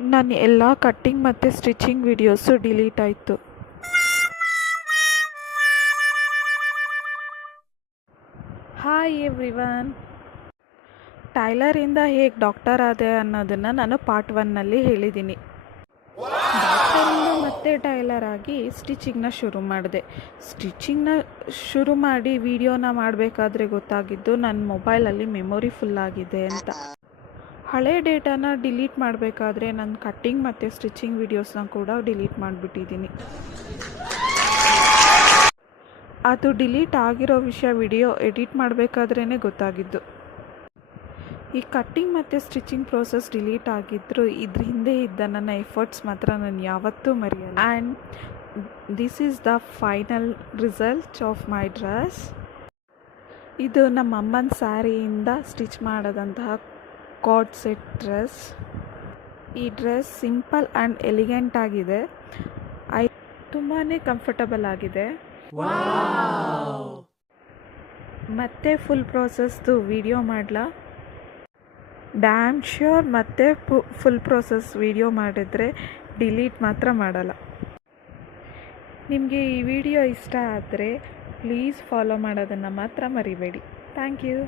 ನನ್ನ ಎಲ್ಲ ಕಟ್ಟಿಂಗ್ ಮತ್ತು ಸ್ಟಿಚಿಂಗ್ ವಿಡಿಯೋಸು ಡಿಲೀಟ್ ಆಯಿತು. ಹಾಯ್ ಎವ್ರಿವನ್, ಟೈಲರಿಂದ ಹೇಗೆ ಡಾಕ್ಟರ್ ಆದೆ ಅನ್ನೋದನ್ನು ನಾನು ಪಾರ್ಟ್ 1ನಲ್ಲಿ ಹೇಳಿದ್ದೀನಿ. ಡಾಕ್ಟರಿಂದ ಮತ್ತೆ ಟೈಲರ್ ಆಗಿ ಸ್ಟಿಚಿಂಗ್ನ ಶುರು ಮಾಡಿದೆ. ಸ್ಟಿಚಿಂಗ್ನ ಶುರು ಮಾಡಿ ವಿಡಿಯೋನ ಮಾಡಬೇಕಾದ್ರೆ ಗೊತ್ತಾಗಿದ್ದು ನನ್ನ ಮೊಬೈಲಲ್ಲಿ ಮೆಮೊರಿ ಫುಲ್ ಆಗಿದೆ ಅಂತ. ಹಳೆ ಡೇಟಾನ ಡಿಲೀಟ್ ಮಾಡಬೇಕಾದ್ರೆ ನನ್ನ ಕಟ್ಟಿಂಗ್ ಮತ್ತು ಸ್ಟಿಚಿಂಗ್ ವಿಡಿಯೋಸ್ನ ಕೂಡ ಡಿಲೀಟ್ ಮಾಡಿಬಿಟ್ಟಿದ್ದೀನಿ. ಅದು ಡಿಲೀಟ್ ಆಗಿರೋ ವಿಷಯ ವಿಡಿಯೋ ಎಡಿಟ್ ಮಾಡಬೇಕಾದ್ರೇ ಗೊತ್ತಾಗಿದ್ದು. ಈ ಕಟ್ಟಿಂಗ್ ಮತ್ತು ಸ್ಟಿಚಿಂಗ್ ಪ್ರೋಸೆಸ್ ಡಿಲೀಟ್ ಆಗಿದ್ದರೂ ಇದ್ರ ಹಿಂದೆ ಇದ್ದ ನನ್ನ ಎಫರ್ಟ್ಸ್ ಮಾತ್ರ ನಾನು ಯಾವತ್ತೂ ಮರೆಯಲ್ಲ. And this is the final result of my dress. ಇದು ನಮ್ಮ ಅಮ್ಮನ ಸ್ಯಾರಿಯಿಂದ ಸ್ಟಿಚ್ ಮಾಡೋದಂತಹ ಕಾರ್ಡ್ ಸೆಟ್ ಡ್ರೆಸ್. ಈ ಡ್ರೆಸ್ ಸಿಂಪಲ್ ಆ್ಯಂಡ್ ಎಲಿಗೆಂಟ್ ಆಗಿದೆ. ತುಂಬಾ ಕಂಫರ್ಟಬಲ್ ಆಗಿದೆ. ಮತ್ತೆ ಫುಲ್ ಪ್ರೋಸೆಸ್ದು ವಿಡಿಯೋ ಮಾಡಲಾ? Damn sure. ಮತ್ತೆ ಫುಲ್ ಪ್ರೋಸೆಸ್ ವಿಡಿಯೋ ಮಾಡಿದರೆ ಡಿಲೀಟ್ ಮಾತ್ರ ಮಾಡಲ್ಲ. ನಿಮಗೆ ಈ ವಿಡಿಯೋ ಇಷ್ಟ ಆದರೆ ಪ್ಲೀಸ್ ಫಾಲೋ ಮಾಡೋದನ್ನು ಮಾತ್ರ ಮರಿಬೇಡಿ. Thank you.